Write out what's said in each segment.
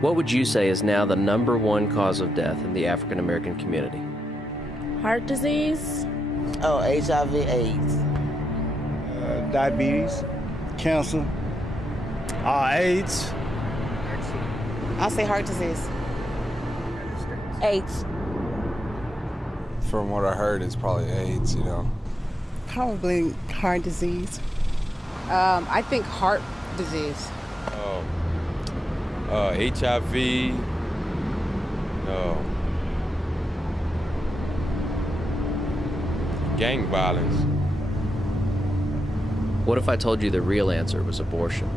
What would you say is now the #1 cause of death in the African American community? Heart disease. Oh, HIV/AIDS. Diabetes, cancer, AIDS. I'll say heart disease. AIDS. From what I heard, it's probably AIDS, you know. Probably heart disease. I think heart disease. HIV. Gang violence. What if I told you the real answer was abortion?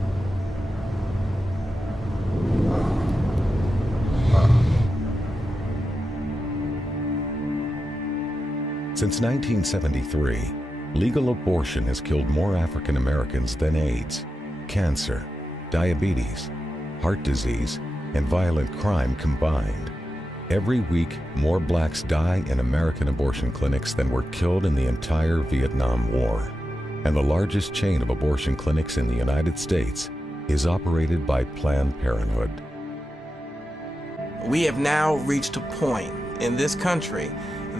Since 1973, legal abortion has killed more African Americans than AIDS, cancer, diabetes, heart disease, and violent crime combined. Every week, more blacks die in American abortion clinics than were killed in the entire Vietnam War. And the largest chain of abortion clinics in the United States is operated by Planned Parenthood. We have now reached a point in this country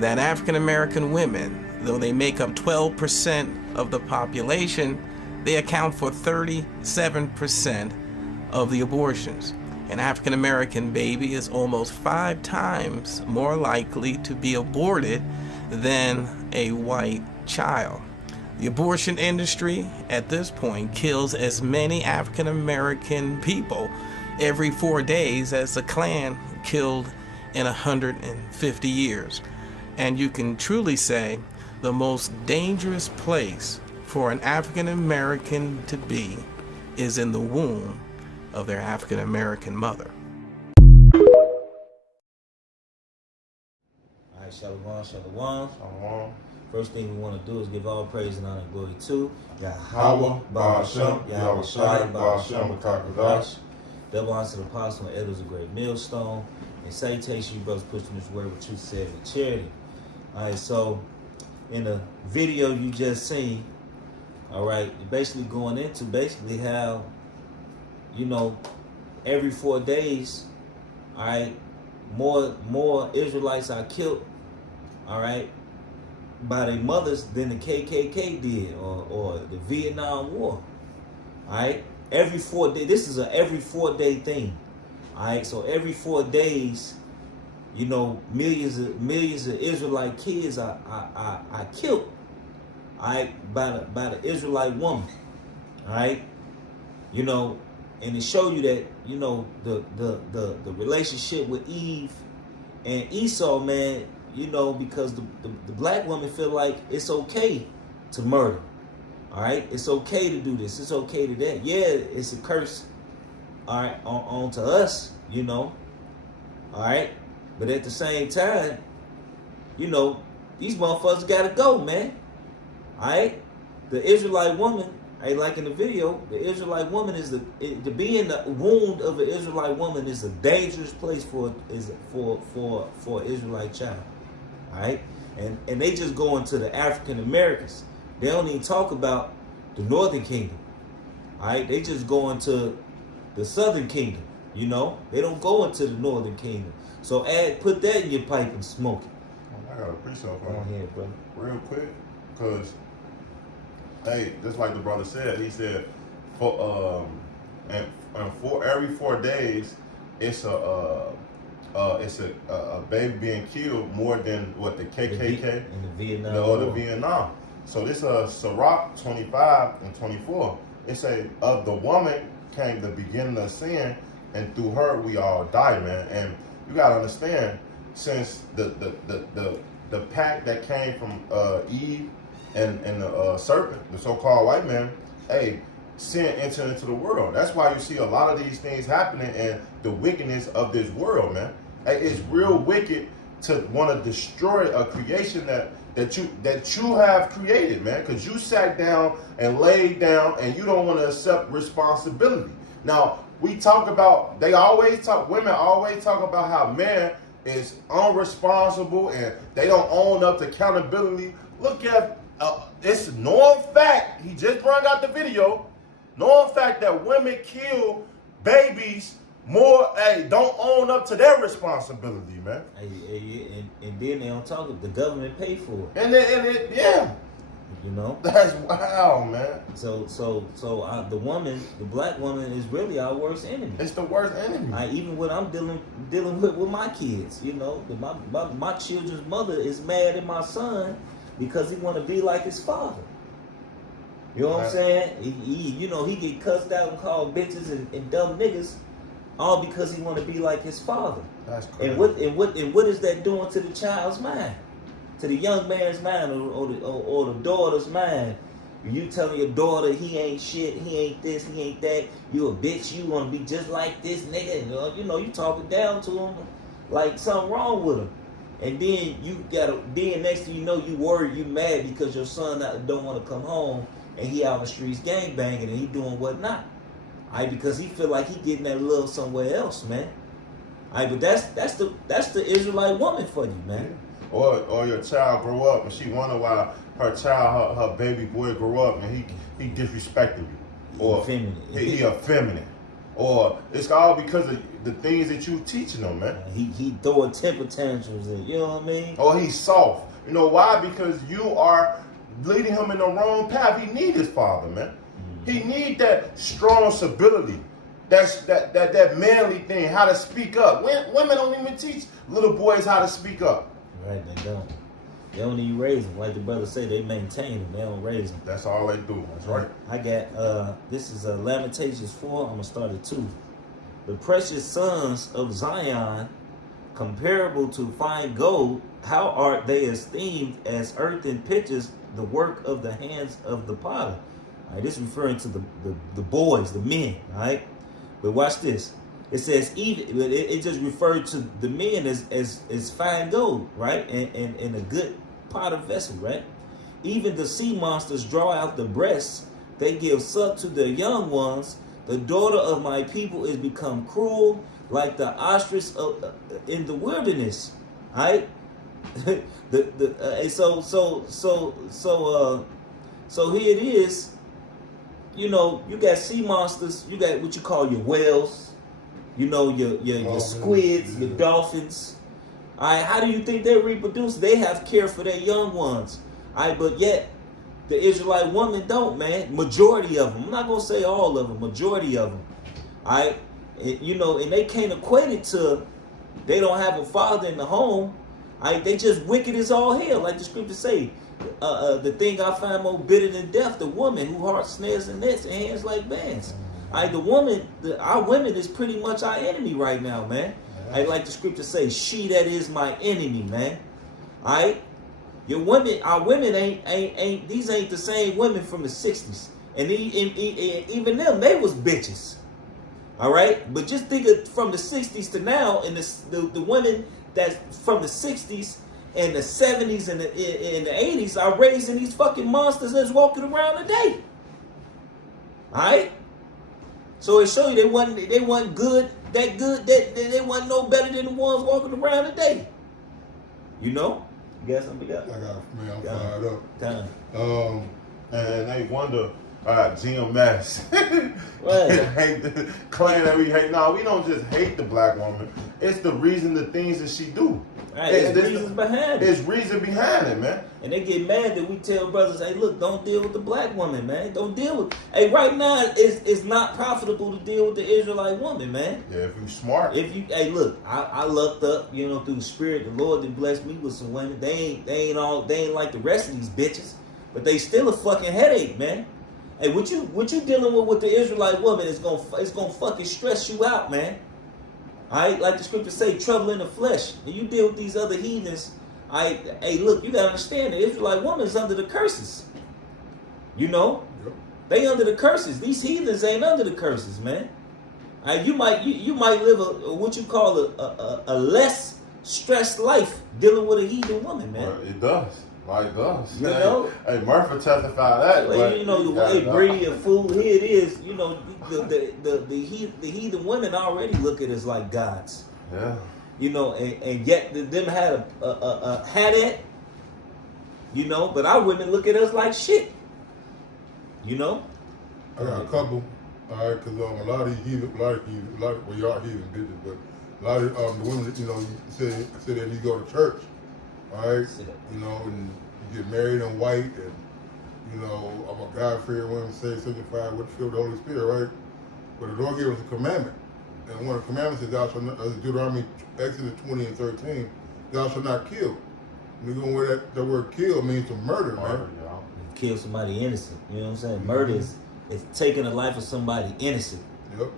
that African American women, though they make up 12% of the population, they account for 37% of the abortions. An African American baby is almost 5 times more likely to be aborted than a white child. The abortion industry at this point kills as many African American people every 4 days as the Klan killed in 150 years. And you can truly say the most dangerous place for an African American to be is in the womb of their African American mother. All right, shalom, shalom. First thing we want to do is give all praise and honor and glory to Yahweh, Ba'ashem, Yahweh Shai, Ba'ashem, Bakakadash. Double honor to the apostle and elders of Great Millstone. And salutation, you brothers pushing this word with truth, said, and charity. All right, so in the video you just seen, all right, you're basically going into how, you know, every 4 days, all right, more Israelites are killed, all right, by their mothers than the KKK did, or the Vietnam War. All right, every 4 days. This is a every 4 day thing. All right, so every 4 days, you know, millions of Israelite kids are killed. All right, by the Israelite woman. All right, you know, and it show you that, you know, the relationship with Eve and Esau, man. You know, because the black woman feel like it's okay to murder. All right, it's okay to do this. It's okay to that. Yeah, it's a curse. All right, on to us. You know. All right, but at the same time, you know, these motherfuckers gotta go, man. All right, the Israelite woman, like in the video, the Israelite woman is to be in the womb of an Israelite woman is a dangerous place for an Israelite child. All right, and they just go into the African Americans. They don't even talk about the Northern Kingdom. All right, they just go into the Southern Kingdom. You know, they don't go into the Northern Kingdom. So put that in your pipe and smoke it. I got a pre-show for Go ahead, brother. real quick, because hey, just like the brother said, he said for every 4 days, it's a baby being killed more than what the KKK in the Vietnam or the War. Vietnam. So this Sirach 25 and 24. It say of the woman came the beginning of sin, and through her we all die, man. And you gotta understand, since the pact that came from Eve and the serpent, the so-called white man, hey, sin entered into the world. That's why you see a lot of these things happening and the wickedness of this world, man. Hey, it's real wicked to want to destroy a creation that you have created, man, because you sat down and laid down and you don't want to accept responsibility. Now, women always talk about how man is unresponsible and they don't own up to accountability. Look at it's known fact, he just brought out the video, known fact that women kill babies don't own up to their responsibility, man. And then they don't talk. The government pay for it. And yeah. You know, that's wow, man. So the woman, the black woman, is really our worst enemy. It's the worst enemy. Even when I'm dealing with my kids, you know, my children's mother is mad at my son because he want to be like his father. You know what I'm saying? He get cussed out and called bitches and dumb niggas, all because he want to be like his father. That's crazy. And what is that doing to the child's mind? To the young man's mind or the daughter's mind. You telling your daughter he ain't shit, he ain't this, he ain't that, you a bitch, you want to be just like this nigga. You talking down to him like something wrong with him. And then then next thing you know, you worried, you mad because your son don't want to come home and he out in the streets gangbanging and he doing whatnot. Because he feel like he getting that love somewhere else, man. But that's the Israelite woman for you, man. Or your child grow up and she wonder why her baby boy grew up and he disrespected you. Or he effeminate. Or it's all because of the things that you teaching them, man. He throwing temper tantrums and you know what I mean? Or he's soft. You know why? Because you are leading him in the wrong path. He need his father, man. Mm-hmm. He need that strong stability. That manly thing, how to speak up. Women don't even teach little boys how to speak up. Right, they don't. They don't even raise them. Like the brother say, they maintain them. They don't raise them. That's all they do. That's right. I got, this is Lamentations 4. I'm going to start at 2. The precious sons of Zion, comparable to fine gold, how art they esteemed as earthen pitchers, the work of the hands of the potter. All right, this is referring to the boys, the men, all right? But watch this. It says even it just referred to the men as fine gold, right? And a good pot of vessel, right? Even the sea monsters draw out the breasts, they give suck to their young ones. The daughter of my people is become cruel, like the ostrich in the wilderness. Right? So here it is. You know, you got sea monsters. You got what you call your whales. You know, your squids, your dolphins. All right, how do you think they reproduce? They have care for their young ones. All right, but yet the Israelite woman don't, man. Majority of them. I'm not gonna say all of them. Majority of them. All right, and they can't equate it to they don't have a father in the home. All right, they just wicked as all hell, like the scriptures say. The thing I find more bitter than death, the woman who heart snares and nets and hands like bands. All right, our women is pretty much our enemy right now, man. I like the scripture say, she that is my enemy, man. All right, our women ain't these ain't the same women from the 60s, and even them, they was bitches. All right, but just think of from the 60s to now, and the women that's from the 60s and the 70s and the 80s are raising these fucking monsters that's walking around today. All right. So it show you they wasn't good, that they wasn't no better than the ones walking around today. You know? You got something else? I got it, man. I'm fired up. Time. And they wonder, GMS. Right. Hate the claim that we hate. No, we don't just hate the black woman. It's the reason, the things that she do. Right, there's reasons behind it. There's reason behind it, man. And they get mad that we tell brothers, hey, look, don't deal with the black woman, man. Don't deal with. Hey, right now, it's not profitable to deal with the Israelite woman, man. Yeah, if you smart. Hey, look, I lucked up, through the Spirit. The Lord that blessed me with some women. They ain't like the rest of these bitches, but they still a fucking headache, man. Hey, what you dealing with the Israelite woman is gonna fucking stress you out, man. Alright, like the scriptures say, trouble in the flesh. And you deal with these other heathens. Hey, look, you gotta understand the Israelite woman is under the curses. Yep. They under the curses. These heathens ain't under the curses, man. You might live what you call a less stressed life dealing with a heathen woman, man. Well, it does. Like us. You know? Hey, Murphy testified that. Hey, greedy of food, here it is. The heathen women already look at us like gods. Yeah. And yet them had had it. But our women look at us like shit. I got a couple. All right, because a lot of these heathen, well, y'all heathen bitches, but a lot of the women that, you know, you say that you go to church, all right, you know, and you get married in white, and, you know, I'm a God-fearing woman, say sanctified with the fill of the Holy Spirit, right? But the Lord gave us a commandment. And one of the commandments is thou shalt not, Deuteronomy, Exodus 20 and 13, thou shalt not kill. And you know what that word kill means to murder, man. Kill somebody innocent. You know what I'm saying? Murder is taking the life of somebody innocent. Yep.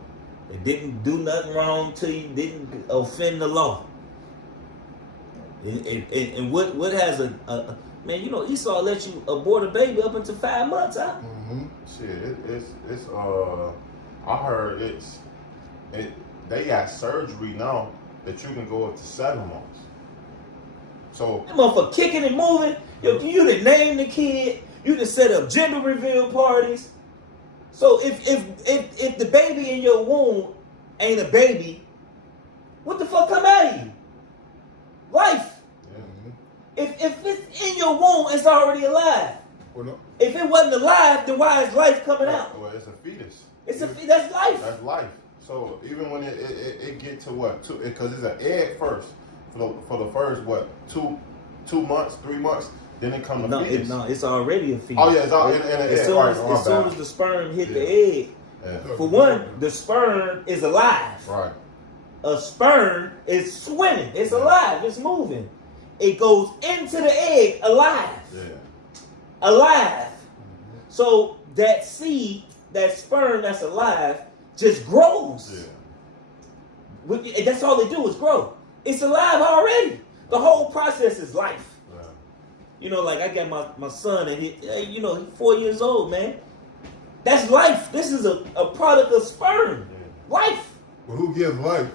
They didn't do nothing wrong to you, didn't offend the law. And what has a man, you know, Esau let you abort a baby up until 5 months, huh? Mm-hmm. Shit, it's I heard they got surgery now that you can go up to 7 months. So that motherfucker kicking and moving. You done name the kid. You can set up gender reveal parties. So if the baby in your womb ain't a baby, what the fuck come out of you? Life. If it's in your womb, it's already alive. Well, no. If it wasn't alive, then why is life coming out? Well, it's a fetus. That's life. That's life. So even when it get to what, because it's an egg first for the first what 2 months, 3 months, then it comes to fetus. It's already a fetus. Oh yeah, it's all in an egg. As soon as the sperm hit the egg, for one, the sperm is alive. Right. A sperm is swimming. It's alive. It's moving. It goes into the egg alive. Yeah. Alive. So that seed, that sperm that's alive, just grows. Yeah. That's all they do is grow. It's alive already. The whole process is life. Yeah. You know, like I got my son, and he's 4 years old, man. That's life. This is a product of sperm. Yeah. Life. Well, who gives life?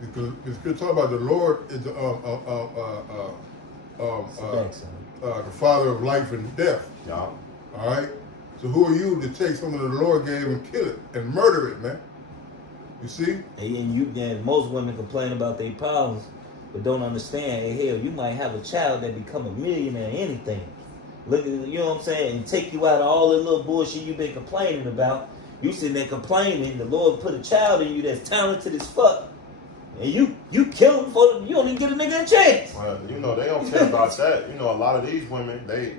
Because you're talking about the Lord is the Father of life and death. Yeah. All right. So who are you to take something that the Lord gave and kill it and murder it, man? You see? And most women complain about their problems, but don't understand. Hey, hell, you might have a child that become a millionaire, anything. Look at, you know what I'm saying, and take you out of all the little bullshit you've been complaining about. You sitting there complaining. The Lord put a child in you that's talented as fuck. And you kill him you don't even give a nigga a chance. Well, you know, they don't care about that. You know, a lot of these women, they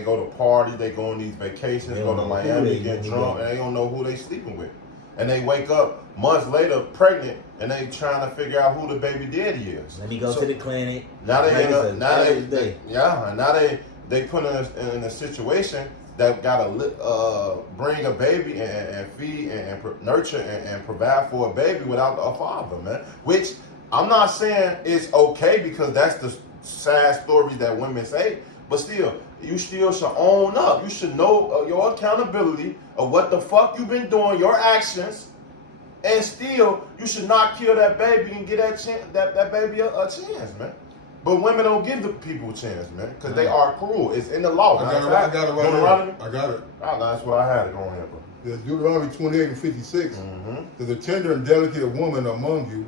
go to party, they go on these vacations, go to Miami, get drunk, and they don't know who they sleeping with. And they wake up months later pregnant, and they trying to figure out who the baby daddy is. Let me go to the clinic. Now they put in a situation that gotta bring a baby and feed and nurture and provide for a baby without a father, man. Which I'm not saying is okay, because that's the sad stories that women say. But still, you still should own up. You should know your accountability of what the fuck you've been doing, your actions, and still you should not kill that baby and get that baby a chance, man. But women don't give the people a chance, man, because they are cruel. It's in the law. I got it right here. I got it. Oh, that's what I had it on here, bro. There's Deuteronomy 28 and 56. There's a tender and delicate woman among you,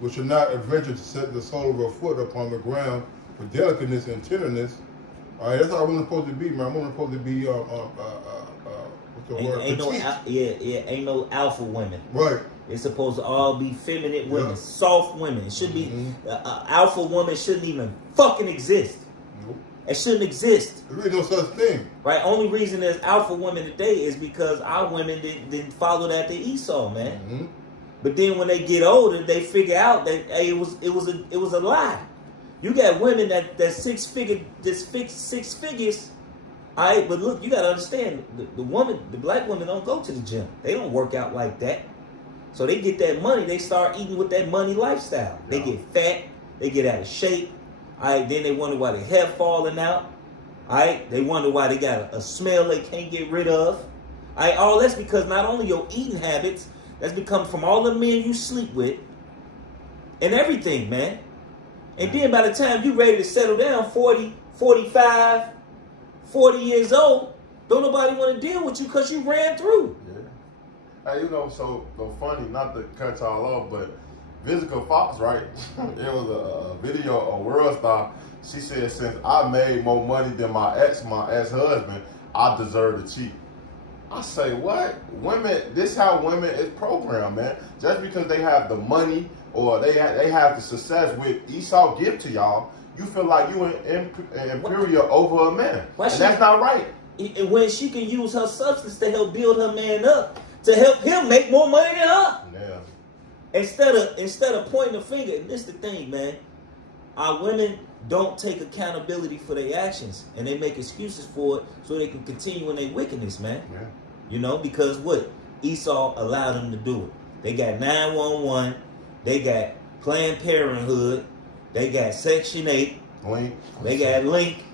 which should not adventure to set the sole of her foot upon the ground for delicateness and tenderness. All right, that's how a woman's supposed to be, man. A woman's supposed to be, what's the word? Ain't no alpha women. Right. It's supposed to all be feminine women, soft women. It should be alpha woman shouldn't even fucking exist. Nope. It shouldn't exist. There is no such thing. Right. Only reason there's alpha women today is because our women didn't follow that to Esau, man. But then when they get older, they figure out that hey, it was a lie. You got women that six figures. All right, but look, you gotta understand the black women don't go to the gym. They don't work out like that. So they get that money, they start eating with that money lifestyle. They get fat, they get out of shape. All right, then they wonder why their hair falling out. All right, they wonder why they got a smell they can't get rid of. All right, all that's because not only your eating habits, that's become from all the men you sleep with and everything, man. And then by the time you ready to settle down, 40, 45, 40 years old, don't nobody want to deal with you because you ran through. Hey, so funny, not to cut y'all off, but Vivica Fox, right? It was a video of World Star. She said, since I made more money than my ex-husband, I deserve to cheat. I say, what? Women, this how women is programmed, man. Just because they have the money or they have the success with Esau give to y'all, you feel like you inferior over a man. And that's not right. And when she can use her substance to help build her man up, to help him make more money than her. Yeah. Instead of pointing the finger, and this is the thing, man. Our women don't take accountability for their actions, and they make excuses for it so they can continue in their wickedness, man. Yeah. You know, because what? Esau allowed them to do it. They got 911, they got Planned Parenthood, they got Section 8, Link. they got Link.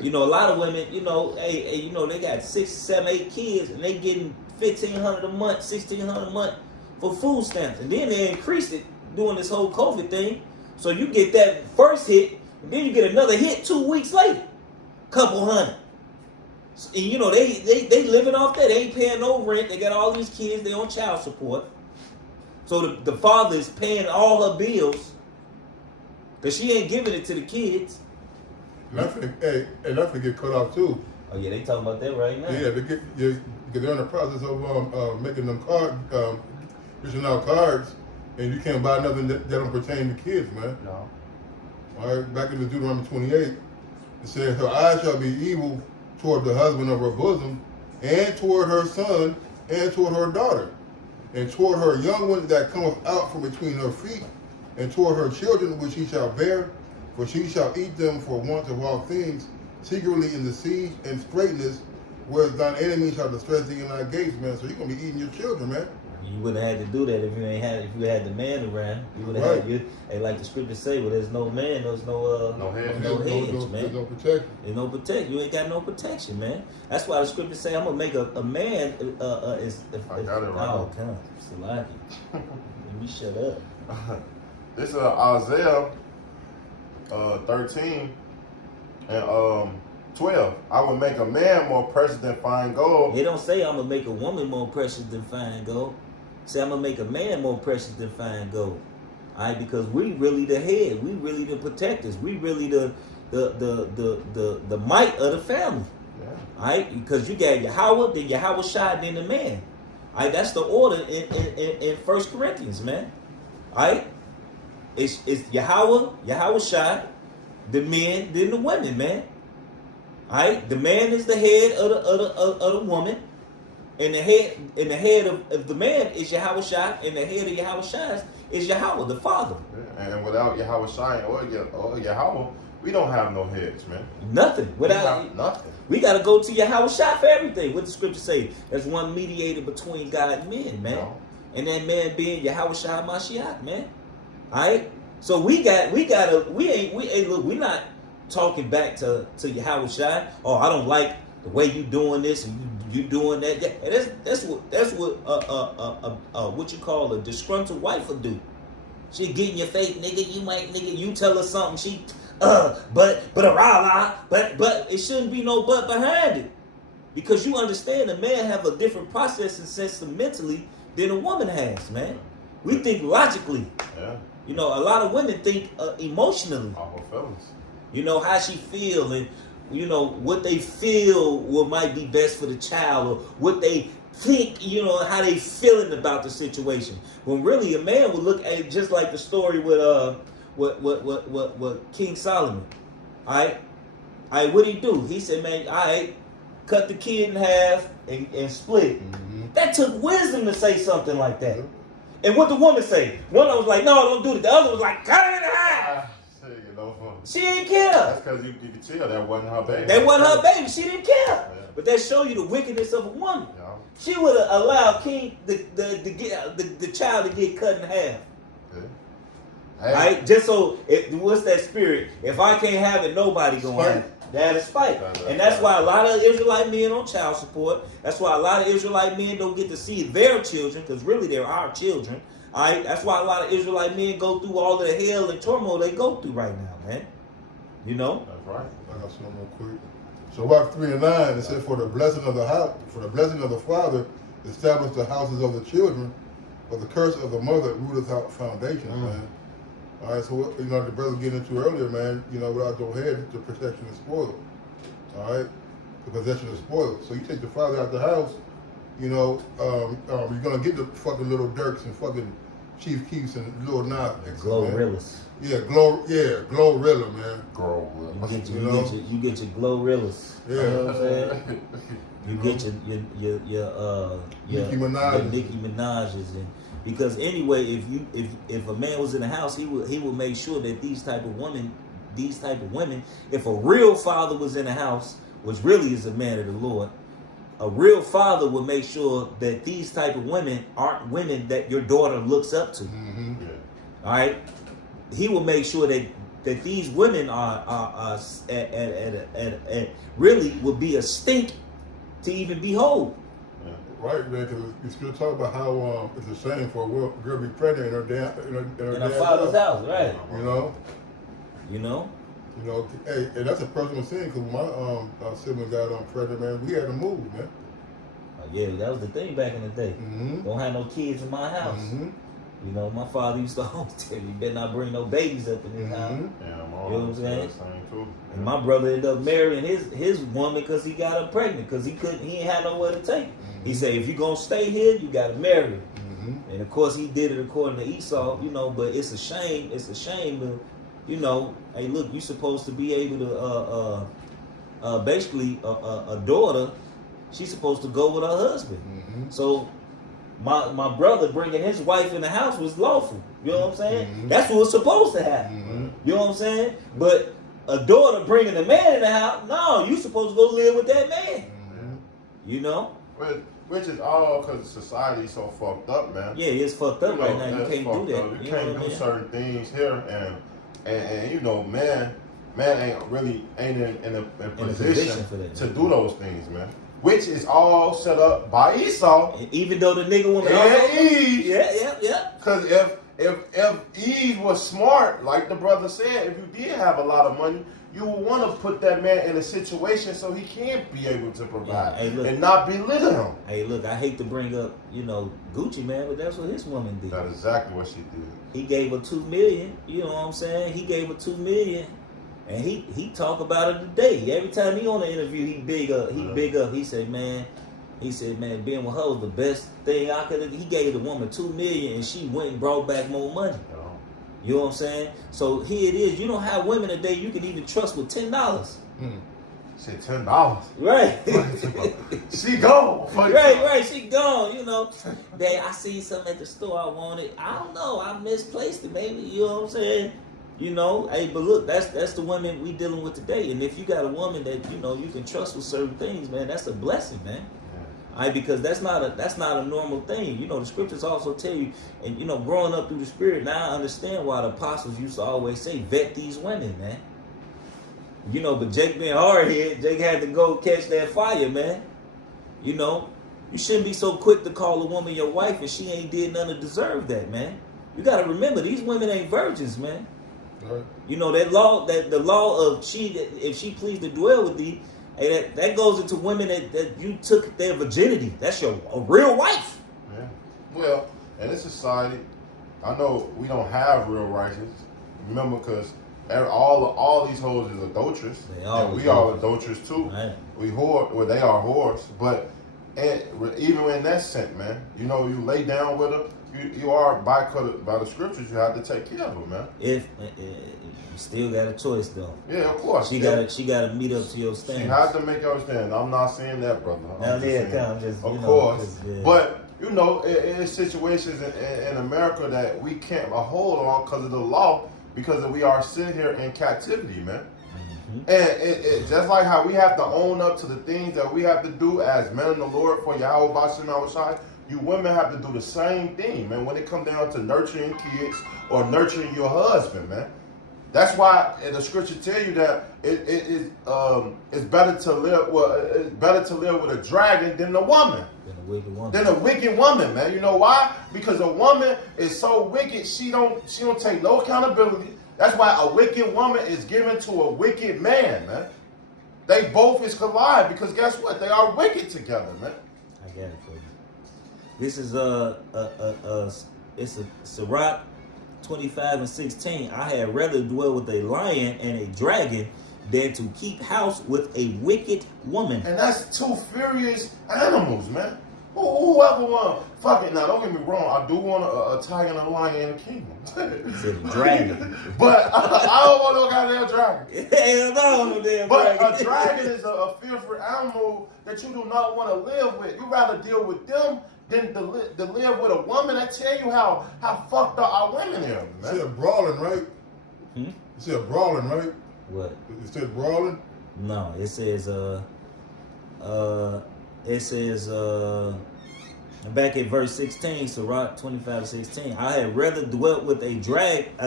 You know, a lot of women, you know, you know, they got 6, 7, 8 kids, and they getting $1,500 a month, $1,600 a month for food stamps, and then they increased it during this whole COVID thing. So you get that first hit, and then you get another hit 2 weeks later, couple hundred. And you know they living off that. They ain't paying no rent. They got all these kids. They on child support. So the father is paying all her bills because she ain't giving it to the kids. And that's to get cut off too. Oh yeah, they talking about that right now. Yeah, because they're in the process of making them issuing out cards, and you can't buy nothing that don't pertain to kids, man. No. All right, back in the Deuteronomy 28, it says, her eyes shall be evil toward the husband of her bosom, and toward her son, and toward her daughter, and toward her young one that cometh out from between her feet, and toward her children which she shall bear, for she shall eat them for want of all things, secretly in the siege and straitness, whereas thine enemy shall distress thee in thy gates, man. So you're gonna be eating your children, man. You wouldn't have had to do that if you had the man around. You would have had and like the scriptures say, well, there's no man, there's no hedge, man. There's no protection. There's no protection. You ain't got no protection, man. That's why the scriptures say I'm gonna make a man. I got it right. Oh, come on, Salaki. Let me shut up. This is Isaiah 13 and 12. I would make a man more precious than fine gold. It don't say I'm gonna make a woman more precious than fine gold. Say I'm gonna make a man more precious than fine gold. All right, because we really the head, we really the protectors, we really the might of the family. Yeah. All right, because you got Yahweh, then Yahweh Shai, then the man. All right, that's the order in 1 Corinthians, man. All right, it's Yahweh Shai, the men, then the women, man. All right, the man is the head of the woman, and the head of the man is Yahweh Shai, and the head of Yahweh Shai is Yahweh, the Father. Yeah. And without Yahweh Shai or Yahweh, we don't have no heads, man. Nothing. Without nothing. We got to go to Yahweh Shai for everything. What the scripture say? There's one mediator between God and men, man. No. And that man being Yahweh Shai Mashiach, man. All right. So we ain't look. We're not talking back to Yahweh Shai. Oh, I don't like the way you doing this and you doing that. Yeah, and that's what you call a disgruntled wife would do. She get in your face, nigga. You tell her something. She but a rah, but it shouldn't be no but behind it, because you understand the man have a different processing system mentally than a woman has, man. We think logically. Yeah. You know, a lot of women think emotionally. Our feelings. You know, how she feel, and you know what they feel might be best for the child, or what they think, you know, how they feeling about the situation. When really a man would look at it just like the story with what King Solomon. All right, what did he do? He said, man, all right, cut the kid in half and split. Mm-hmm. That took wisdom to say something like that. And what the woman say? One of them was like, no, don't do it. The other was like, cut it in half. She didn't care. That's because you could tell that wasn't her baby. That wasn't her baby. She didn't care. Yeah. But that show you the wickedness of a woman. Yeah. She would have allowed King the child to get cut in half. Yeah. Hey. Right? Just so, what's that spirit? If I can't have it, nobody gonna have it. That is spite. And that's why a lot of Israelite men on child support. That's why a lot of Israelite men don't get to see their children, because really they're our children. All right? That's why a lot of Israelite men go through all the hell and turmoil they go through right now, man. You know? That's right. I got some real quick. So Mark 3 and 9, it says, for the blessing of the house, for the blessing of the father, establish the houses of the children, but the curse of the mother rooteth out foundations, man. All right, so what, you know, the brother getting into earlier, man, you know, without your head, the possession is spoiled. All right, the possession is spoiled. So you take the father out the house, you know, you're gonna get the fucking Little Durks and fucking Chief Keefs and Lil Nas X. Glorrillas. Yeah, Glorilla, man. You get your Glorrillas. Yeah. You know what I'm saying? You get your Nicki Minaj. Nicki Minaj's, and because anyway, if a man was in the house, he would make sure that these type of women, if a real father was in the house, which really is a man of the Lord, a real father would make sure that these type of women aren't women that your daughter looks up to. Mm-hmm. Yeah. All right, he will make sure that these women are really would be a stink to even behold. Right, man, because you still talk about how it's a shame for a girl to be pregnant in her father's house, right? You know, hey, and that's a personal sin. Because my sibling got pregnant, man, we had to move, man. Yeah, that was the thing back in the day. Mm-hmm. Don't have no kids in my house. Mm-hmm. You know, my father used to always tell me, you better not bring no babies up in this house. Yeah, you know what I'm saying? Too. And my brother ended up marrying his woman because he got her pregnant because he ain't had nowhere to take. Mm-hmm. He said, if you gonna stay here, you gotta marry her. Mm-hmm. And of course he did it according to Esau, but it's a shame to, hey look, you supposed to be able to basically a daughter, she's supposed to go with her husband. Mm-hmm. So my brother bringing his wife in the house was lawful. You know what I'm saying? Mm-hmm. That's what was supposed to happen. Mm-hmm. You know what I'm saying? But a daughter bringing a man in the house, no, you supposed to go live with that man. Mm-hmm. You know? Which is all because society's so fucked up, man. Yeah, it's fucked up right now. You can't do that. You can't do certain things here, and man ain't in a position for that, to do those things, man. Which is all set up by Esau. Even though the nigga woman and Eve. Yeah. Because if Eve was smart, like the brother said, if you did have a lot of money, you would want to put that man in a situation so he can't be able to provide and not belittle him. Hey, look, I hate to bring up, Gucci, man, but that's what his woman did. That's exactly what she did. He gave her $2 million. You know what I'm saying? He gave her $2 million. And he talk about it today. Every time he on the interview, he big up. He said, man, being with her was the best thing I could have. He gave the woman $2 million and she went and brought back more money. You know what I'm saying? So here it is. You don't have women today you can even trust with $10. Say $10. Right. She gone. Right. She gone. Dad, I see something at the store I wanted. I don't know. I misplaced it. Maybe. You know what I'm saying? Hey, but look, that's the women we dealing with today. And if you got a woman that you can trust with certain things, man, that's a blessing, man. All right, because that's not a normal thing. The scriptures also tell you, and growing up through the Spirit, now I understand why the apostles used to always say, vet these women, man. But Jake being hard-headed, Jake had to go catch that fire, man. You shouldn't be so quick to call a woman your wife and she ain't did nothing to deserve that, man. You got to remember, these women ain't virgins, man. Right. The law of if she pleased to dwell with thee, hey, that goes into women that you took their virginity. That's a real wife. Yeah. Well, in this society, I know we don't have real righteousness. Remember, because all these hoes is adulterous, and we are adulterous too. Right. We whore, well, they are whores, but even in that sense, man, you lay down with her. You are by the scriptures. You have to take care of her, man. If you still got a choice, though. Yeah, of course. She gotta meet up to your standards. She has to make your standards. I'm not saying that, brother. Of course. But in situations in America that we can't hold on because of the law, because we are sitting here in captivity, man. Mm-hmm. And it just like how we have to own up to the things that we have to do as men in the Lord for Yahweh Bashem outside. You women have to do the same thing, man, when it comes down to nurturing kids or nurturing your husband, man. That's why the scripture tell you that it's better to live. Well, it's better to live with a dragon than a woman. Than a wicked woman, man. You know why? Because a woman is so wicked, she don't take no accountability. That's why a wicked woman is given to a wicked man, man. They both is collide because guess what? They are wicked together, man. I got it for you. This is it's a Sirach 25:16. I had rather dwell with a lion and a dragon than to keep house with a wicked woman. And that's two furious animals, man. Whoever won, fuck it. Now, don't get me wrong. I do want a tiger and a lion in the kingdom. It's a dragon. But I don't want no goddamn dragon. Hell no, damn But dragon. a dragon is a fearful animal that you do not want to live with. You rather deal with them than to live with a woman. I tell you how fucked up our women are, You man. said brawling, right? You said brawling, right? What? It said brawling? No, it says back at verse 16, Sirach 25:16, I had rather dwelt with a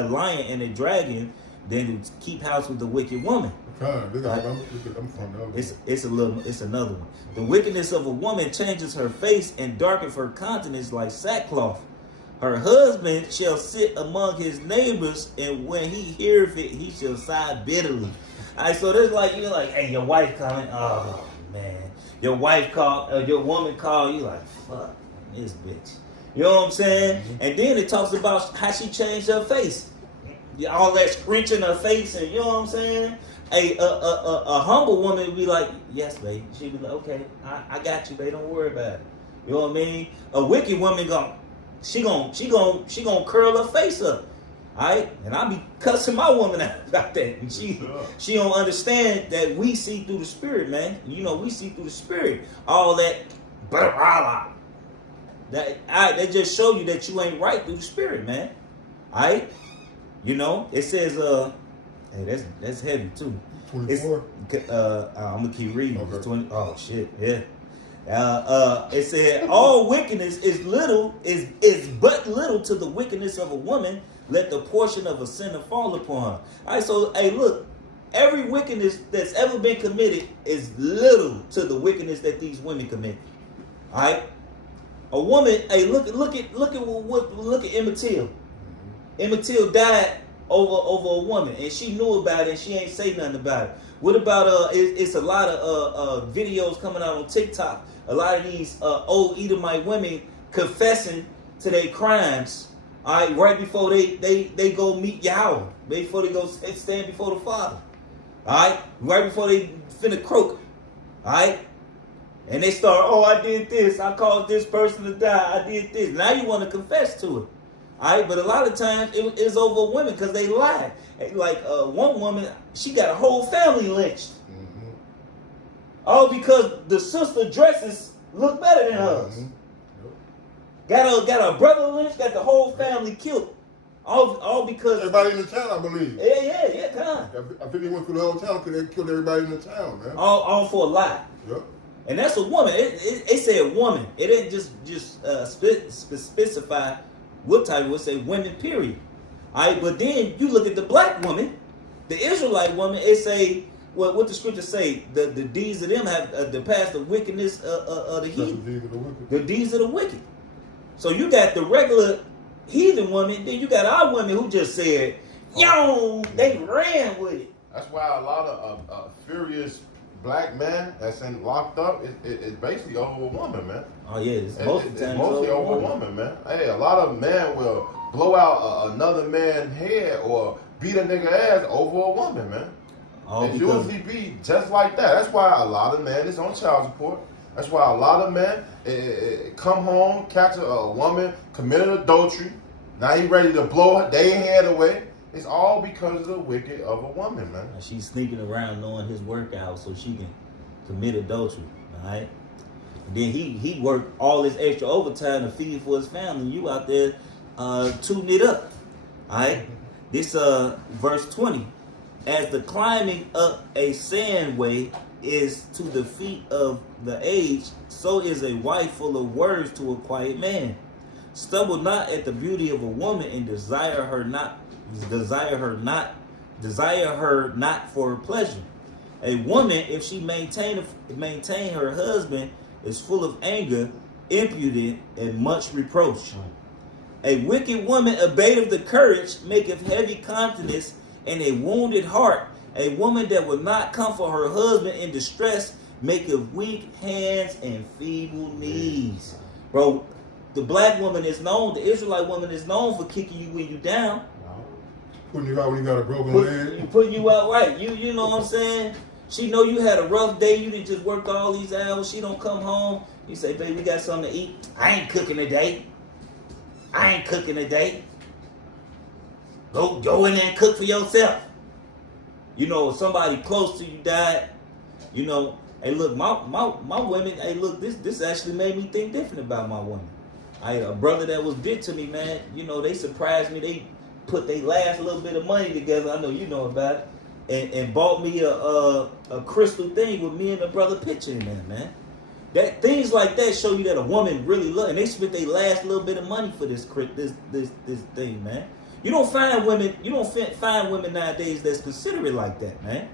lion and a dragon than to keep house with the wicked woman. I'm from the other. It's another one. The wickedness of a woman changes her face and darkens her countenance like sackcloth. Her husband shall sit among his neighbors, and when he heareth it, he shall sigh bitterly. All right, so there's like, you're like, hey, your wife coming. Oh man, your wife called, your woman called you, like, fuck this bitch. You know what I'm saying? And then it talks about how she changed her face, all that scrunching her face, and you know what I'm saying? A humble woman would be like, yes, babe. She'd be like, okay, I got you, babe. Don't worry about it. You know what I mean? A wicked woman she gonna curl her face up. All right, and I be cussing my woman out about that. And she don't understand that we see through the spirit, man. You know, we see through the spirit. All that, that just show you that you ain't right through the spirit, man. All right, you know, it says, hey, that's heavy too. 24. I'm gonna keep reading. Okay. It's 20. Oh shit, yeah. It said, all wickedness is but little to the wickedness of a woman. Let the portion of a sinner fall upon her. All right, so hey, look, every wickedness that's ever been committed is little to the wickedness that these women commit. All right, a woman. Hey, look at Emmett Till. Emmett Till died over a woman, and she knew about it, and she ain't say nothing about it. What about it's a lot of videos coming out on TikTok. A lot of these old Edomite women confessing to their crimes. All right, right before they go meet Yahweh, before they go stand before the Father. All right before they finna croak. All right, and they start, oh, I did this, I caused this person to die, I did this. Now you want to confess to it. All right, but a lot of times it's over women because they lie. Like one woman, she got a whole family lynched. All because the sister dresses look better than hers. Got a brother lynched, got the whole family killed. All because everybody in the town, I believe. Yeah, come on. I think they went through the whole town because they killed everybody in the town, man. All for a lie. Yep. And that's a woman. It said woman. It didn't just specify what type. It would say women, period. All right, but then you look at the black woman, the Israelite woman. It say what the scripture say. The deeds of them have the past the wickedness of the heathen. The deeds of the wicked. So you got the regular heathen woman, then you got our women who just said, yo, they ran with it. That's why a lot of furious black men that's locked up is basically over a woman, man. Oh yeah, it's mostly over a woman, man. Hey, a lot of men will blow out another man's head or beat a nigga ass over a woman, man. It usually be just like that. That's why a lot of men is on child support. That's why a lot of men come home, catch a woman, committed adultery. Now he ready to blow their head away. It's all because of the wicked of a woman, man. She's sneaking around knowing his workout so she can commit adultery, all right? And then he worked all this extra overtime to feed for his family. You out there tooting it up, all right? This verse 20. As the climbing up a sand way is to the feet of the aged, so is a wife full of words to a quiet man. Stumble not at the beauty of a woman and desire her not for her pleasure. A woman, if she maintain her husband, is full of anger, impudent, and much reproach. A wicked woman abateth the courage, maketh heavy countenance, and a wounded heart. A woman that will not comfort her husband in distress maketh weak hands and feeble knees. Bro, the black woman is known, the Israelite woman is known for kicking you when you down. Putting you out when you got a broken leg. Putting you out right. You know what I'm saying? She know you had a rough day. You didn't just work all these hours. She don't come home. You say, baby, we got something to eat. I ain't cooking today. I ain't cooking today. Go in there and cook for yourself. You know, somebody close to you died. You know, hey, look, my women. Hey, look, this actually made me think different about my women. A brother that was good to me, man. You know, they surprised me. They put their last little bit of money together. I know you know about it, and bought me a crystal thing with me and the brother picture in there, man. That things like that show you that a woman really love, and they spent their last little bit of money for this thing, man. You don't find women nowadays that's considerate like that, man.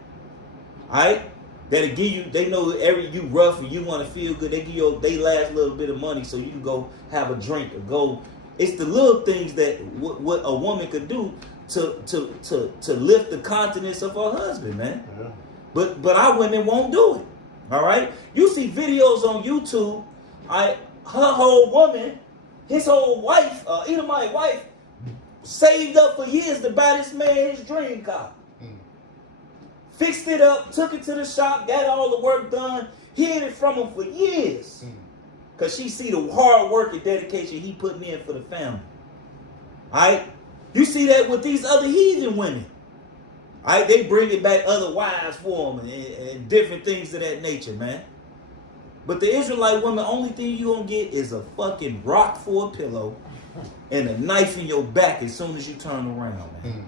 All right, that'll give you. They know you rough and you want to feel good. They give you they last little bit of money so you can go have a drink or go. It's the little things that what a woman could do to lift the confidence of her husband, man. Yeah. But our women won't do it. All right, you see videos on YouTube. Her whole woman, his whole wife, Edomite wife, saved up for years to buy this man his dream car. Fixed it up, took it to the shop, got all the work done, hid it from him for years. Because she see the hard work and dedication he putting in for the family. All right? You see that with these other heathen women. All right? They bring it back other wives for them and different things of that nature, man. But the Israelite woman, only thing you gonna get is a fucking rock for a pillow and a knife in your back as soon as you turn around, man.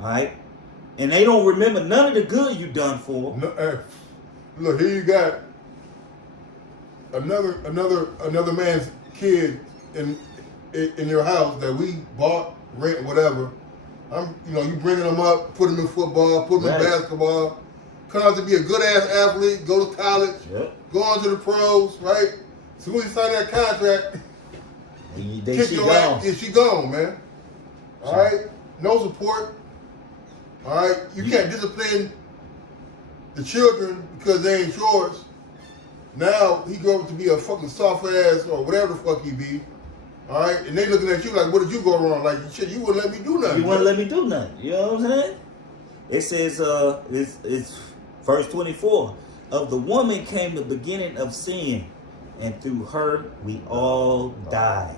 All right? And they don't remember none of the good you done for them. No, look, here you got another man's kid in your house that we bought, rent, whatever. You bringing them up, put them in football, put them in basketball, come out to be a good ass athlete, go to college, go on to the pros, right? As soon as you sign that contract, she gone, man. All right, no support. All right, you can't discipline the children because they ain't yours. Now he grow up to be a fucking soft ass or whatever the fuck he be. All right, and they looking at you like, what did you go wrong? Like, shit, you wouldn't let me do nothing. You wouldn't let me do nothing. You know what I'm saying? It says, it's verse 24. Of the woman came the beginning of sin, and through her we all die.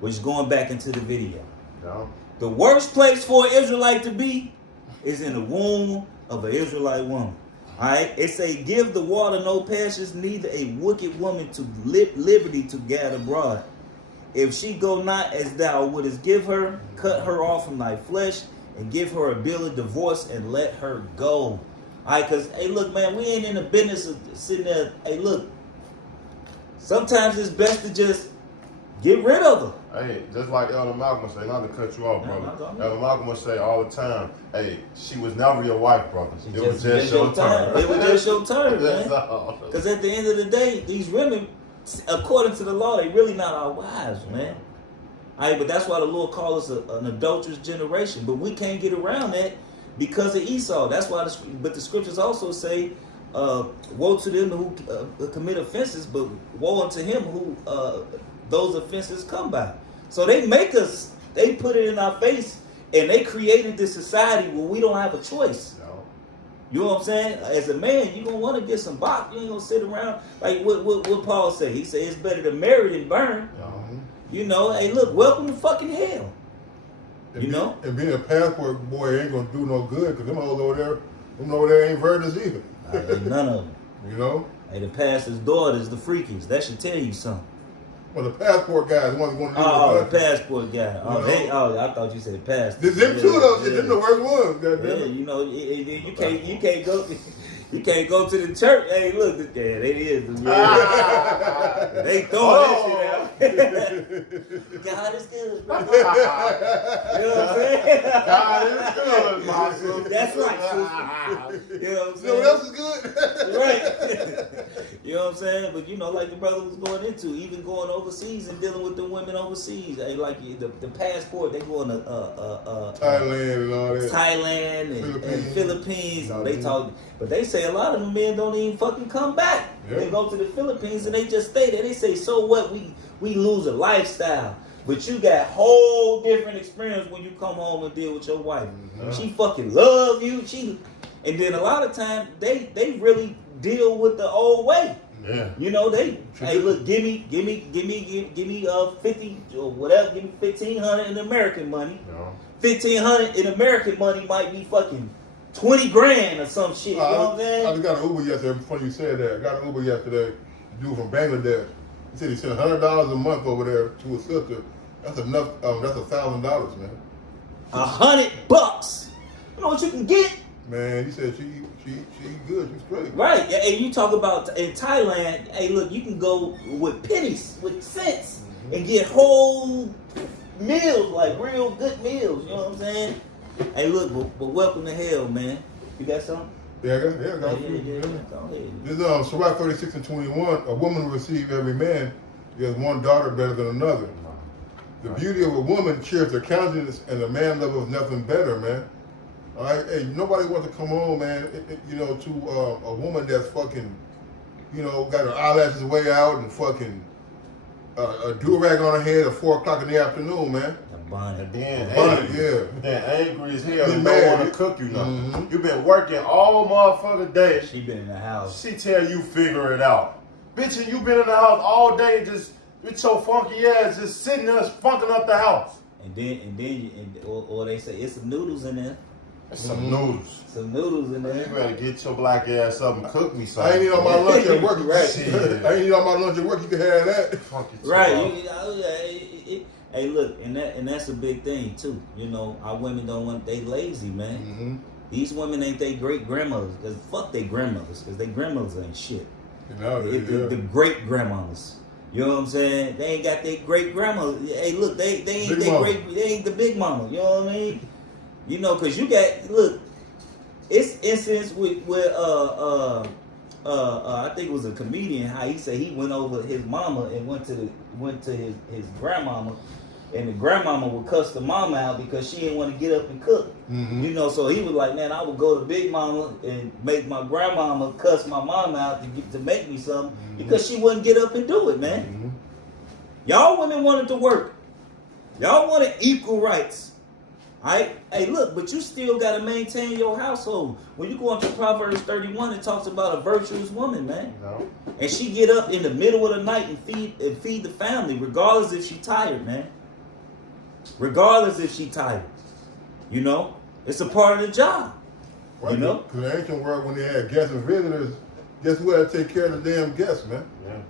Which is going back into the video. No. The worst place for an Israelite to be is in the womb of an Israelite woman. All right, it say, give the water no passages, neither a wicked woman to liberty to gather abroad. If she go not as thou wouldest give her, cut her off from thy flesh, and give her a bill of divorce, and let her go. All right, because, hey, look, man, we ain't in the business of sitting there. Hey, look, sometimes it's best to just get rid of her. Hey, just like Elder Malcolm say, not to cut you off, brother. Elder Malcolm would say all the time, hey, she was never your wife, brother. It was just your turn. It was just your turn, man. Because at the end of the day, these women, according to the law, they really not our wives, man. All right, but that's why the Lord calls us an adulterous generation. But we can't get around that because of Esau. That's why, but the scriptures also say, woe to them who commit offenses, but woe unto him who those offenses come by. So they make us, they put it in our face, and they created this society where we don't have a choice. No. You know what I'm saying? As a man, you're going to want to get some bop. You ain't going to sit around. Like what Paul say. He said it's better to marry than burn. You know, hey, look, welcome to fucking hell. And being a passport boy ain't going to do no good because them over there ain't virgins either. Ain't none of them. You know? Hey, the pastor's daughters, the freakies. That should tell you something. Well, the passport guy is the one who want to do the passport guy. I thought you said pastor. Them two of those, them the worst ones. Yeah, you know, you can't go. You can't go to the church. Hey, look, there it is. They throwing that shit out. God is good, bro. You know what I'm saying? God is good, my sister. That's right, sister. You know what I'm saying? What else is good? Right. You know what I'm saying? But, you know, like the brother was going into, even going overseas and dealing with the women overseas. Hey, like the passport, they going to Thailand and all that. Thailand and Philippines. They talk, but they say a lot of them men don't even fucking come back. Yep. They go to the Philippines and they just stay there. They say, so what? We lose a lifestyle. But you got whole different experience when you come home and deal with your wife. Mm-hmm. She fucking love you. And then a lot of times they really deal with the old way. Yeah. You know, hey, look, give me 50 or whatever, give me 1,500 in American money. No. 1,500 in American money might be fucking 20 grand or some shit. You know what I'm saying? I just got an Uber yesterday. Before you said that, I got an Uber yesterday. A dude from Bangladesh. He said he sent $100 a month over there to his sister. That's enough. That's $1,000, man. $100. You know what you can get? Man, he said she good. She's great. Right. And you talk about in Thailand. Hey, look, you can go with pennies, with cents, and get whole meals, like real good meals. You know what I'm saying? Hey, look, but welcome to hell, man. You got something? Yeah, I got a few. Go ahead. This Sirach 36 and 21. A woman will receive every man. He has one daughter better than another. The beauty of a woman cheers her countenance, and a man loveth nothing better, man. All right, hey, nobody wants to come home, man. To a woman that's fucking, got her eyelashes way out and fucking a do-rag on her head at 4 o'clock in the afternoon, man. And then angry as hell. Then You mad. don't want to cook you nothing. You been working all motherfucking day. She been in the house. She tell you figure it out. Bitch, and you been in the house all day just with your funky ass just sitting there funking up the house. And then or they say it's some noodles in there. It's some noodles. Some noodles in there. You better get your black ass up and cook me something. I ain't eat on my lunch at work. Right. I ain't eat on my lunch at work. You can have that. Right. Hey, look, and that's a big thing too. Our women don't want. They lazy, man. Mm-hmm. These women ain't they great grandmothers. Cause fuck they grandmothers. Cause they grandmothers ain't shit. The great grandmothers. You know what I'm saying? They ain't got their great grandmother. Hey, look, they ain't their great. They ain't the big mama. You know what I mean? Cause you got it's incidents with I think it was a comedian how he said he went over his mama and went to his grandmama, and the grandmama would cuss the mama out because she didn't want to get up and cook. Mm-hmm. So he was like, man, I would go to Big Mama and make my grandmama cuss my mama out to make me something because she wouldn't get up and do it, man. Mm-hmm. Y'all women wanted to work. Y'all wanted equal rights. Alright? Hey, look, but you still got to maintain your household. When you go into Proverbs 31, it talks about a virtuous woman, man. No. And she get up in the middle of the night and feed the family, regardless if she tired, man. Regardless if she tired. It's a part of the job. Right, because in the ancient world, when they had guests and visitors, guess who had to take care of the damn guests, man? Yeah.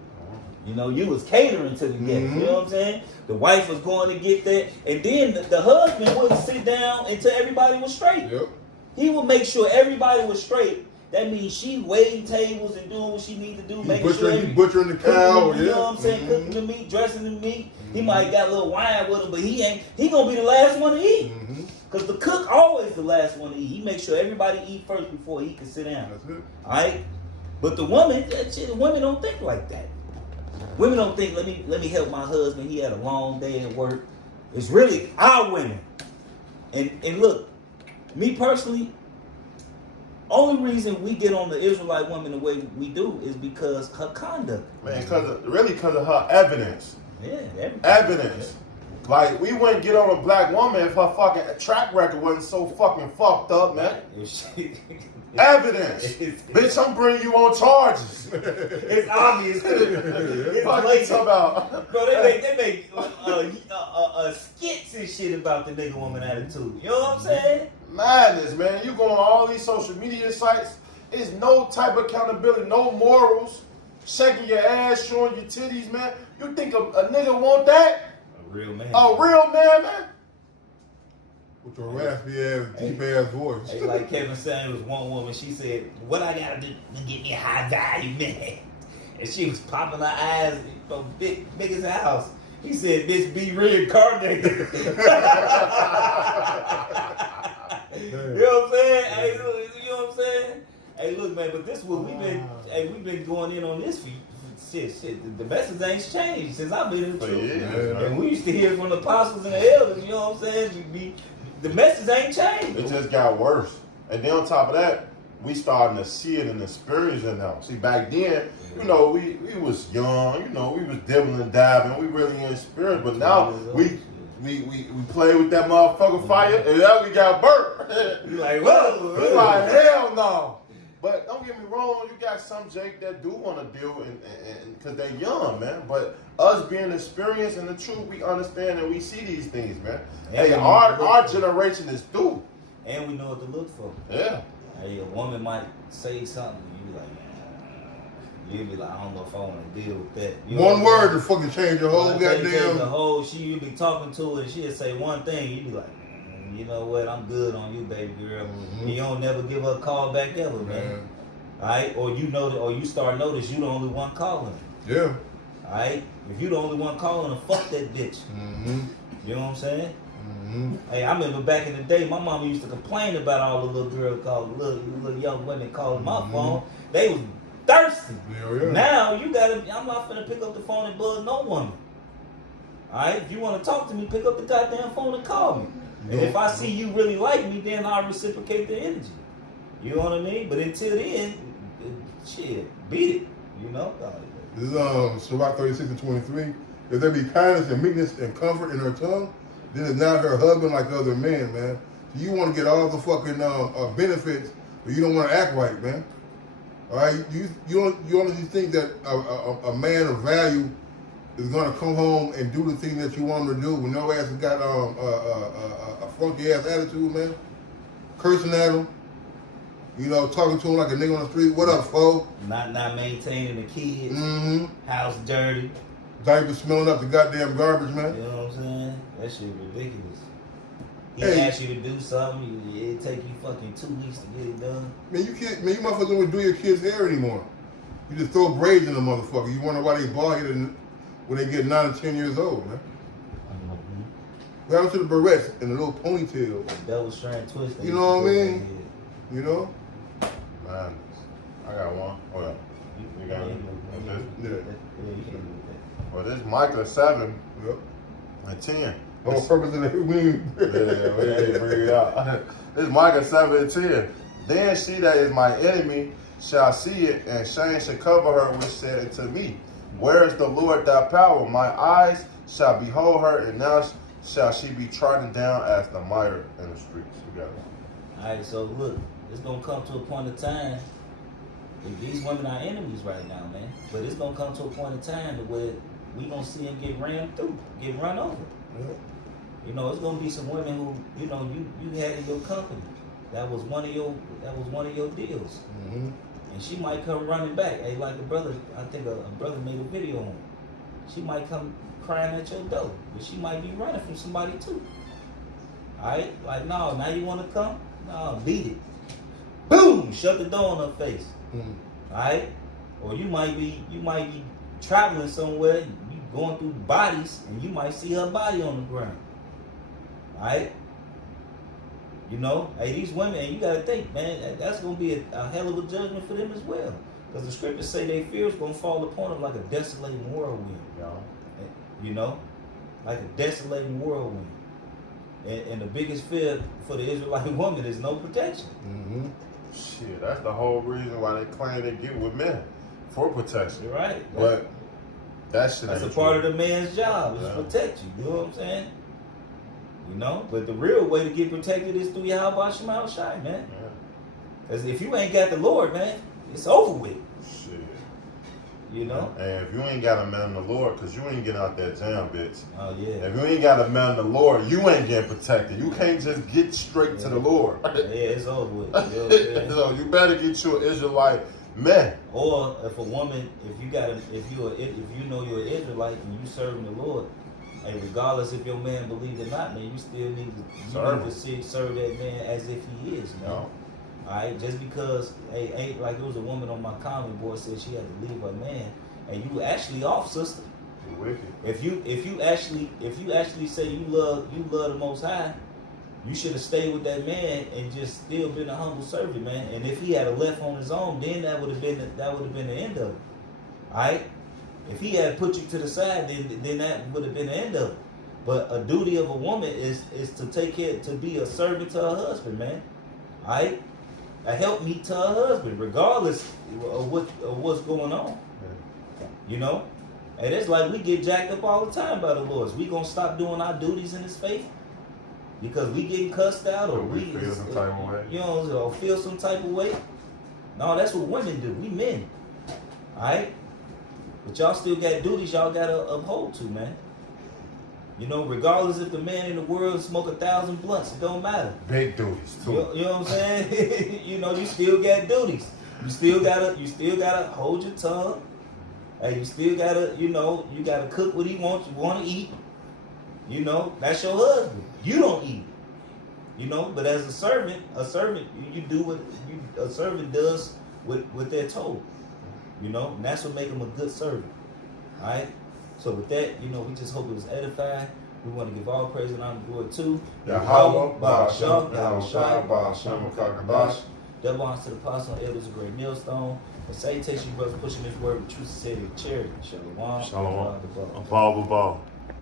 You was catering to the guests. You know what I'm saying? The wife was going to get that. And then the husband wouldn't sit down until everybody was straight. Yep. He would make sure everybody was straight. That means she waiting tables and doing what she need to do. Making sure he butchering the cow. You know what I'm saying? Cooking the meat, dressing the meat. He might got a little wine with him, but he gonna be the last one to eat. Because the cook always the last one to eat. He makes sure everybody eat first before he can sit down. That's it. All right? But the women don't think like that. Women don't think, let me help my husband. He had a long day at work. It's really our women. And look, me personally, only reason we get on the Israelite woman the way we do is because her conduct. Man, because of her evidence. Yeah, evidence. Like, we wouldn't get on a black woman if her fucking track record wasn't so fucking fucked up, man. Evidence. Bitch, I'm bringing you on charges. It's obvious. It's blatant. About. Bro, they make skits and shit about the nigga woman attitude. You know what I'm saying? Madness, man. You go on all these social media sites, it's no type of accountability, no morals. Shaking your ass, showing your titties, man. You think a nigga want that? A real man. A real man, man? With your raspy ass, deep ass voice. Hey, like Kevin saying, was one woman, she said, what I gotta do to get me a high value man? And she was popping her eyes, big as a house. He said, bitch, be reincarnated. You know what I'm saying? Hey, look, you know what I'm saying? Hey, look, man, but this what we've been going in on this for shit. The message ain't changed since I've been in the truth. And we used to hear from the apostles and the elders, you know what I'm saying? The message ain't changed. It just got worse. And then on top of that, we starting to see it and experience it now. See, back then, we was young, we was dibbling and dabbing, we really in spirit. But now we play with that motherfucker fire, and now we got burnt. You like, whoa. You like, hell no. But don't get me wrong, you got some Jake that do want to deal and because they're young, man. But us being experienced in the truth, we understand and we see these things, man. And hey, our generation is through. And we know what to look for. Yeah. Hey, a woman might say something, you be like, I don't know if I want to deal with that. You One word to fucking change your whole goddamn. goddamn. You be talking to her and she'll say one thing, you be like, you know what, I'm good on you, baby girl. Mm-hmm. You don't never give her a call back ever, man. Alright? Or you know that, or you start notice you the only one calling. Yeah. Alright? If you the only one calling her, fuck that bitch. Mm-hmm. You know what I'm saying? Mm-hmm. Hey, I remember back in the day, my mama used to complain about all the little girls calling, little young women calling my phone. They was thirsty. Yeah. Now you gotta. I'm not finna pick up the phone and buzz no woman. All right, if you want to talk to me, pick up the goddamn phone and call me. And if I see you really like me, then I'll reciprocate the energy. You know what I mean? But until then, shit, beat it. You know. This is Sirach 36:23. If there be kindness and meekness and comfort in her tongue, then it's not her husband like other men, man. So you want to get all the fucking benefits, but you don't want to act right, man. All right, you honestly think that a man of value is gonna come home and do the thing that you want him to do when your ass has got a funky ass attitude, man? Cursing at him, talking to him like a nigga on the street. What up, fo? Not maintaining the kids. Mm-hmm. House dirty. Diapers smelling up the goddamn garbage, man. You know what I'm saying? That shit ridiculous. He Hey. asked you to do something, it take you fucking 2 weeks to get it done. Man, you motherfuckers don't do your kids' hair anymore. You just throw braids in the motherfucker. You wonder why they bald headed when they get 9 or 10 years old, man. What happened to the barrettes and the little ponytail? Double strand twist. You know what I mean? You know? Man, I got one. Oh, yeah. You got it? Okay. Yeah, you can do that. Well, this Micah 7 Yep. and 10. Whole purpose of the wing. Yeah, we didn't bring it out. This Micah 7 and 10. Then she that is my enemy shall see it, and shame shall cover her, which said unto me, where is the Lord thy power? My eyes shall behold her, and now shall she be trodden down as the mire in the streets. You got it. Alright, so look, it's gonna come to a point of time. These women are enemies right now, man. But it's gonna come to a point of time where we gonna see them get ran through, get run over. Yeah. It's gonna be some women who, you had in your company. That was one of your deals. Mm-hmm. And she might come running back. Hey, like a brother, I think a brother made a video on her. She might come crying at your door, but she might be running from somebody too. Alright? Like, no, now you wanna come? No, beat it. Boom! Shut the door on her face. Mm-hmm. Alright? Or you might be traveling somewhere, you going through bodies, and you might see her body on the ground. Alright? Hey, these women, and you gotta think, man, that's gonna be a hell of a judgment for them as well. Because the scriptures say their fear is gonna fall upon them like a desolating whirlwind. Like a desolating whirlwind. And the biggest fear for the Israelite woman is no protection. Mm-hmm. Shit, that's the whole reason why they claim they get with men. For protection. You're right. But that's a part of the man's job, is to protect you. You know what I'm saying? But the real way to get protected is through Yahweh Shema Shai, man. Because if you ain't got the Lord, man, it's over with. Shit. And if you ain't got a man of the Lord, because you ain't getting out that jam, bitch. Oh, yeah. If you ain't got a man of the Lord, you ain't getting protected. You can't just get straight to the Lord. Yeah, it's over with. So you better get you an Israelite man. Or if a woman, if you know you're an Israelite and you serving the Lord, hey, regardless if your man believes or not, man, you still need to serve that man as if he is, man. No. Alright, just because, hey, ain't like it was a woman on my comment board said she had to leave her man, and you actually off, sister. You're wicked. If you actually say you love the Most High, you should have stayed with that man and just still been a humble servant, man. And if he had left on his own, then that would have been the end of it. Alright? If he had put you to the side, then that would have been the end of it. But a duty of a woman is to take care, to be a servant to her husband, man. Alright? A helpmeet to her husband, regardless of what's going on. And it's like we get jacked up all the time by the Lord. We gonna stop doing our duties in His faith? because we getting cussed out or We feel some type of way. you know, or feel some type of way. No, that's what women do. We men. Alright? But y'all still got duties y'all gotta uphold to, man. You know, regardless if the man in the world smoke 1,000 blunts, it don't matter. Big duties too. You know what I'm saying? You know, you still got duties. You still gotta hold your tongue. Hey, you still gotta, you know, you gotta cook what he wants, you wanna eat. You know, that's your husband. You don't eat. You know, but as a servant, you do what a servant does what they're told. You know, and that's what makes them a good servant. Alright? So with that, you know, we just hope it was edifying. We want to give all praise and honor and glory to Yahweh, Ba'ashem, Yahushua, Ba'ashem, Kakadash. Double honors to the apostle and elders of Great Millstone. And salutations, brothers, pushing this word with true sincerity and charity. Shalom. Shalom. Above. Above, above.